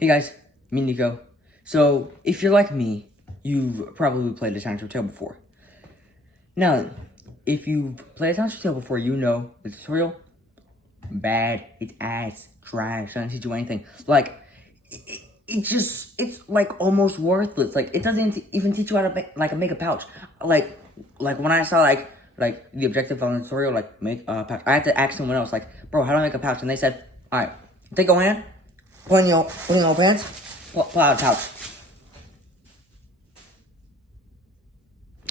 Hey guys, me Nico. So, if you're like me, you've probably played A TownShip Tale before. Now, if you've played A TownShip Tale before, you know the tutorial, bad, it's ass, trash, doesn't teach you anything. Like, it's like almost worthless. Like, it doesn't even teach you how to make a pouch. Like when I saw like the objective on the tutorial, like make a pouch, I had to ask someone else, like, bro, how do I make a pouch? And they said, alright, take your hand, put in your pants, pull out a pouch.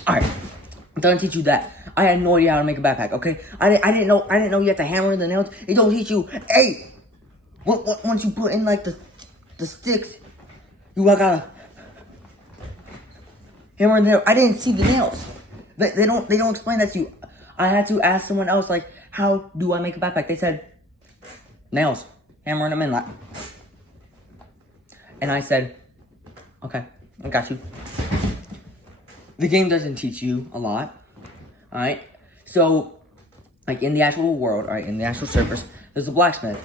Alright, it doesn't teach you that. I had no idea how to make a backpack, okay? I didn't know you have to hammer in the nails. It don't teach you, hey, once you put in like the sticks, you gotta hammer in the nails. I didn't see the nails. They don't explain that to you. I had to ask someone else, like, how do I make a backpack? They said, nails, hammering them in like. And I said, okay, I got you. The game doesn't teach you a lot, alright? So, like in the actual world, alright, in the actual servers, there's a blacksmith.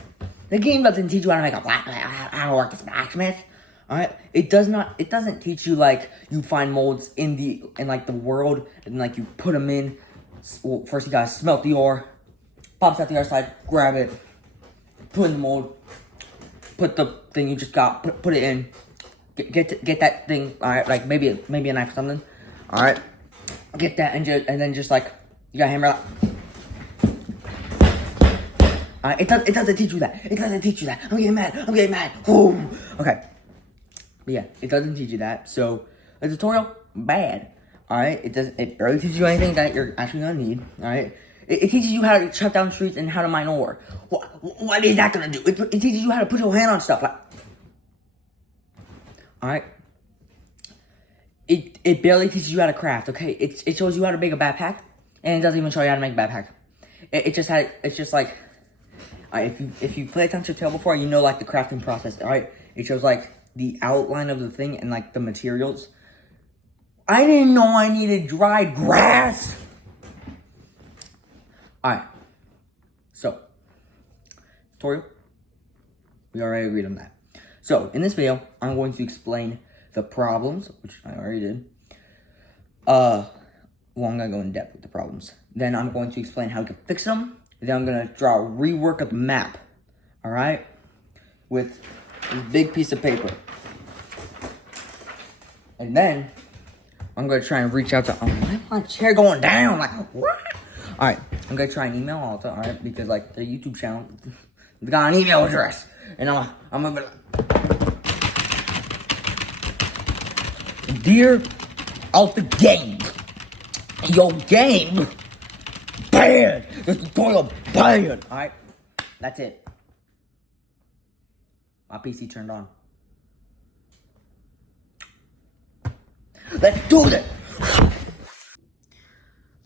The game doesn't teach you how to make a blacksmith, how to work this blacksmith, alright? It doesn't teach you, like, you find molds in like the world, and like you put them in. Well, first you gotta smelt the ore, pops out the other side, grab it, put in the mold, put the thing you just got, put it in, get that thing, alright, like maybe a knife or something. Alright, get that and then just like, you gotta hammer out. Alright, it doesn't teach you that. It doesn't teach you that. I'm getting mad. Woo. Okay. But yeah, it doesn't teach you that. So, the tutorial, bad. Alright, it barely teaches you anything that you're actually gonna need. Alright, it teaches you how to chop down trees and how to mine ore. What is that gonna do? It teaches you how to put your hand on stuff. Like, alright. It barely teaches you how to craft, okay? It shows you how to make a backpack, and it doesn't even show you how to make a backpack. It's just like, if you played A TownShip Tale before, you know like the crafting process, alright? It shows like the outline of the thing and like the materials. I didn't know I needed dried grass. Alright, so tutorial. We already agreed on that. So in this video, I'm going to explain the problems, which I already did. Well, I'm gonna go in depth with the problems. Then I'm going to explain how to fix them. Then I'm gonna draw a rework of the map. Alright? With this big piece of paper. And then I'm gonna try and reach out to, why is my chair going down? Like, what? Alright, I'm gonna try and email Alta, alright? Because like the YouTube channel, they got an email address. And I'm gonna be like, dear Alpha Game, your game bad. The tutorial bad. Alright, that's it. My PC turned on. Let's do this.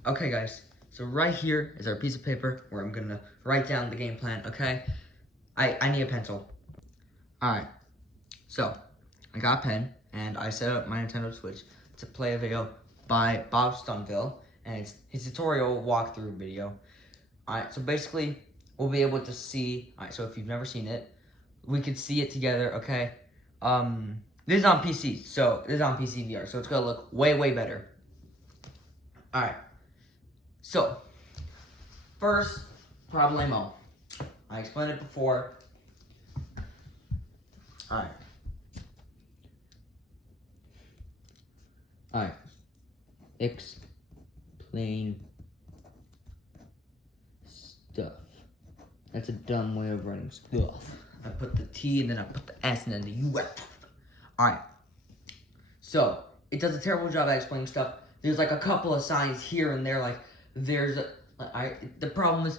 Okay, guys. So right here is our piece of paper where I'm gonna write down the game plan. Okay, I need a pencil. Alright, so I got a pen. And I set up my Nintendo Switch to play a video by Bob Stunville, and it's his tutorial walkthrough video. Alright, so basically, we'll be able to see, alright, so if you've never seen it, we could see it together, okay? This is on PC, so this is on PC VR, so it's gonna look way better. Alright, so, first problemo. I explained it before. Alright. Alright, explain stuff. That's a dumb way of writing stuff. I put the T and then I put the S and then the U. Alright, so it does a terrible job at explaining stuff. There's like a couple of signs here and there, like there's the problem is,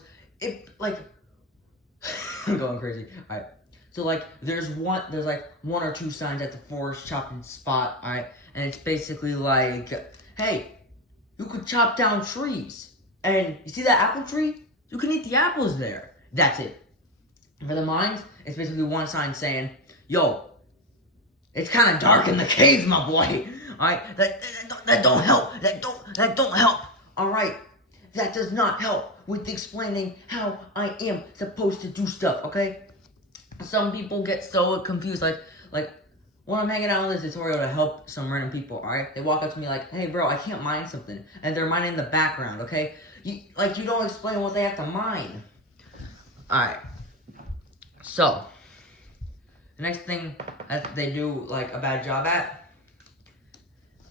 I'm going crazy. Alright, so like there's like one or two signs at the forest chopping spot, alright? And it's basically like, hey, you could chop down trees. And you see that apple tree? You can eat the apples there. That's it. For the mines, it's basically one sign saying, yo, it's kind of dark in the caves, my boy. Alright? That don't help. That don't help. Alright? That does not help with explaining how I am supposed to do stuff, okay? Some people get so confused, like, when I'm hanging out on this tutorial to help some random people, alright? They walk up to me like, hey bro, I can't mine something. And they're mining in the background, okay? You don't explain what they have to mine. Alright. So, the next thing that they do, like, a bad job at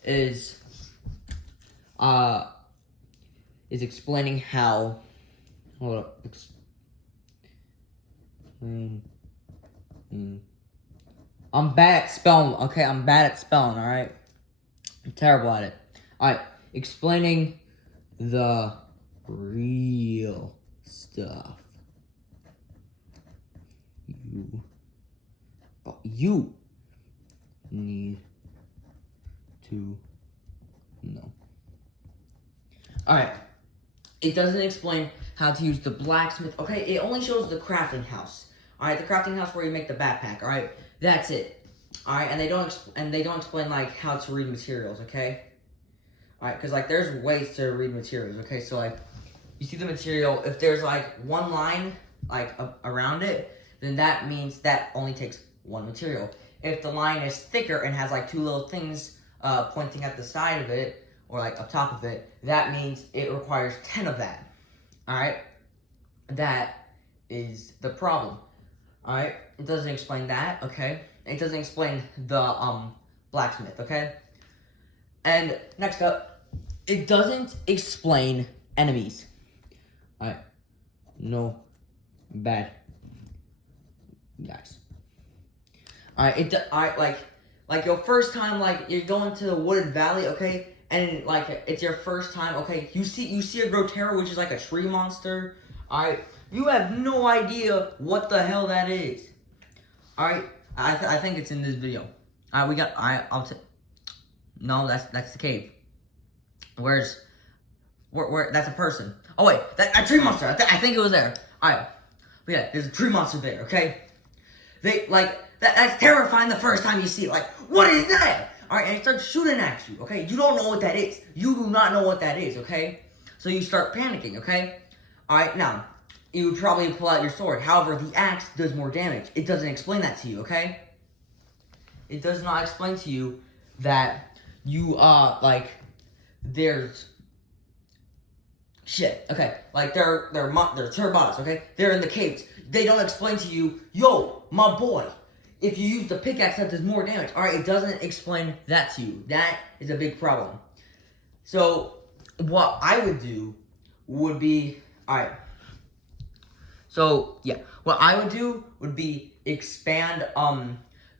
is explaining how, hold up, I'm bad at spelling, okay? I'm bad at spelling, alright? I'm terrible at it. Alright, explaining the real stuff. You need to know. Alright, it doesn't explain how to use the blacksmith, okay? It only shows the crafting house. Alright, the crafting house where you make the backpack, alright? That's it. Alright, and they don't explain like how to read materials, okay? Alright, because like there's ways to read materials, okay? So like you see the material, if there's like one line like around it, then that means that only takes one material. If the line is thicker and has like two little things pointing at the side of it, or like up top of it, that means it requires 10 of that. Alright? That is the problem. Alright? It doesn't explain that, okay? It doesn't explain the blacksmith, okay? And next up, it doesn't explain enemies. Alright. No bad guys. Alright, like your first time, like you're going to the wooded valley, okay? And like it's your first time, okay? You see a Grotera, which is like a tree monster. Alright, you have no idea what the hell that is. Alright, I think it's in this video. Alright, no, that's the cave. Where that's a person. Oh wait, a tree monster. I think it was there. Alright, but yeah, there's a tree monster there, okay? That's terrifying the first time you see it. Like, what is that? Alright, and it starts shooting at you, okay? You don't know what that is. You do not know what that is, okay? So you start panicking, okay? Alright, now, you would probably pull out your sword. However, the axe does more damage. It doesn't explain that to you, okay? It does not explain to you that you, there's shit, okay? Like, they're turbots, okay? They're in the caves. They don't explain to you, yo, my boy, if you use the pickaxe, that does more damage. Alright, it doesn't explain that to you. That is a big problem. So, what I would do would be, alright. So, yeah. What I would do would be expand,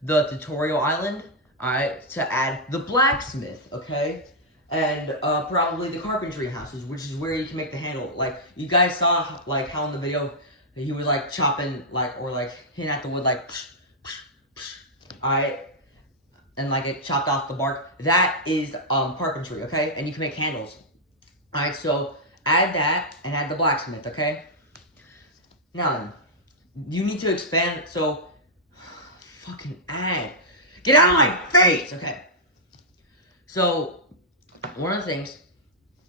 the tutorial island, alright, to add the blacksmith, okay? And, probably the carpentry houses, which is where you can make the handle. Like, you guys saw, like, how in the video, he was, like, chopping, like, or, like, hitting at the wood, like, psh, psh, psh, alright? And, like, it chopped off the bark. That is, carpentry, okay? And you can make handles. Alright, so, add that, and add the blacksmith, okay? Now then, you need to expand, so, fucking add. Get out of my face! Okay. So, one of the things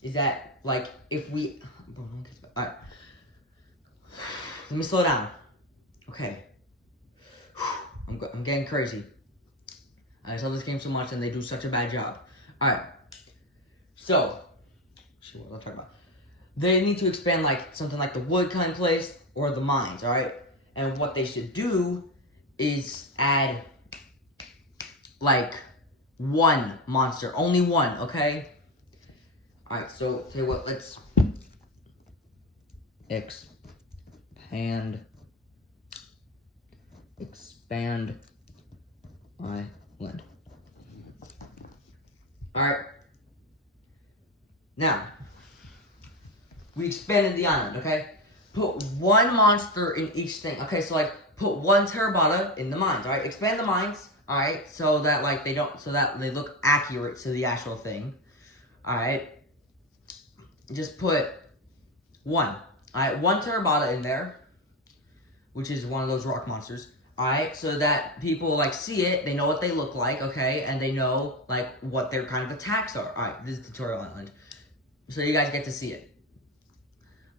is that, like, if we, alright. Let me slow down. Okay. I'm getting crazy. I just love this game so much and they do such a bad job. Alright. So, shit, what was I talking about? They need to expand, like, something like the wood cutting place or the mines, alright? And what they should do is add, like, one monster. Only one, okay? Alright, so, tell you what, let's expand island. Alright. Now, we expanded the island, okay? Put one monster in each thing. Okay, so like put one Terabata in the mines, alright? Expand the mines, alright, so that like so that they look accurate to the actual thing. Alright. Just put one. Alright, one Terabata in there, which is one of those rock monsters. Alright, so that people like see it, they know what they look like, okay, and they know like what their kind of attacks are. Alright, this is Tutorial Island. So you guys get to see it.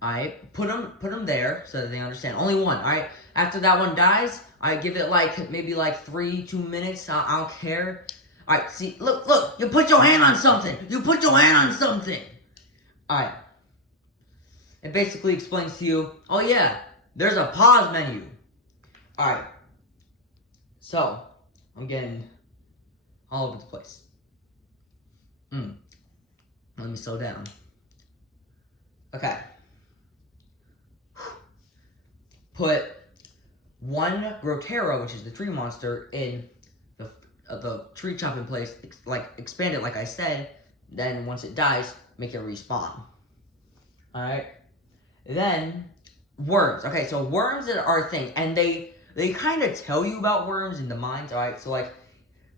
Alright, put them there so that they understand. Only one, alright? After that one dies, I give it like maybe like 2 minutes. I don't care. All right, see, look, you put your hand on something. You put your hand on something. All right. It basically explains to you, oh yeah, there's a pause menu. All right. So, I'm getting all over the place. Let me slow down. Okay. Put one Grotero, which is the tree monster, in the tree chopping place. Like expand it, like I said. Then once it dies, make it respawn. All right. Then worms. Okay, so worms are a thing, and they kind of tell you about worms in the mines. All right. So like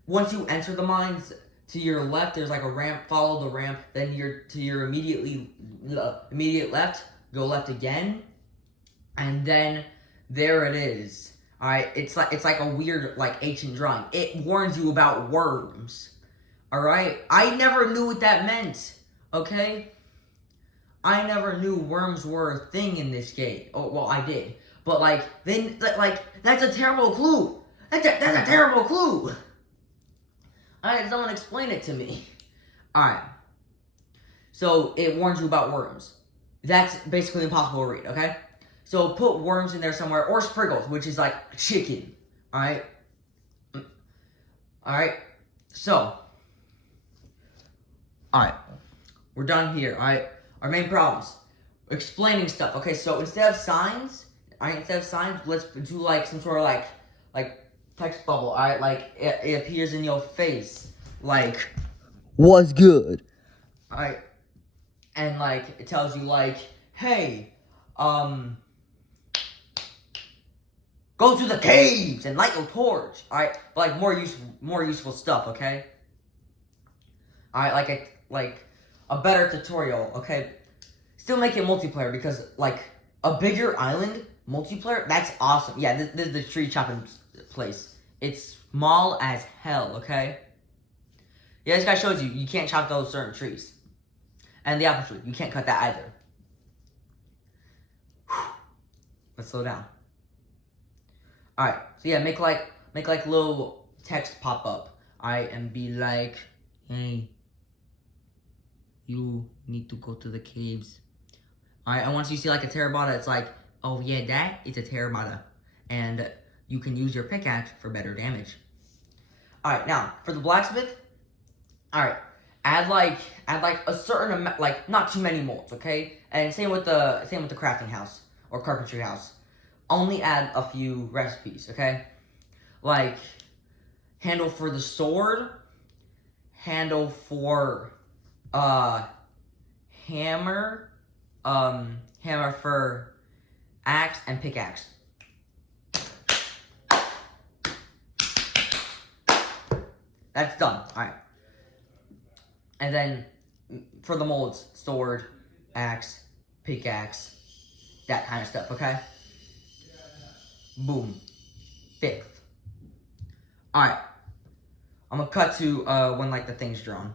once you enter the mines, to your left there's like a ramp. Follow the ramp. Then to your immediate left. Go left again, and then there it is. All right. It's like a weird like ancient drawing. It warns you about worms. All right. I never knew what that meant. Okay. I never knew worms were a thing in this game. Oh, well, I did. But, like, that's a terrible clue. That's a terrible clue. Alright, someone explain it to me. Alright. So, it warns you about worms. That's basically impossible to read, okay? So, put worms in there somewhere, or spriggles, which is like chicken. Alright? Alright? So. Alright. We're done here, alright? Our main problems. Explaining stuff. Okay, so instead of signs, let's do like some sort of like text bubble. Alright, like it appears in your face. Like, what's good? Alright. And like it tells you like, hey, go to the caves and light your torch. Alright, but like more useful stuff, okay? Alright, like a better tutorial, okay? Still make it multiplayer because, like, a bigger island multiplayer, that's awesome. Yeah, this is the tree chopping place. It's small as hell, okay? Yeah, this guy shows you can't chop those certain trees. And the apple tree, you can't cut that either. Whew. Let's slow down. Alright, so yeah, make like little text pop up. Alright, and be like, hey, you need to go to the caves. Alright, and once you see like a Terabata, it's like, oh yeah, that is a Terabata. And you can use your pickaxe for better damage. Alright, now, for the blacksmith, alright, add like a certain amount, like, not too many molds, okay? And same with the crafting house, or carpentry house. Only add a few recipes, okay? Like, handle for the sword, handle for, hammer, hammer for axe and pickaxe. That's done. Alright. And then for the molds, sword, axe, pickaxe, that kind of stuff, okay? Boom. Fifth. Alright. I'm gonna cut to when like the thing's drawn.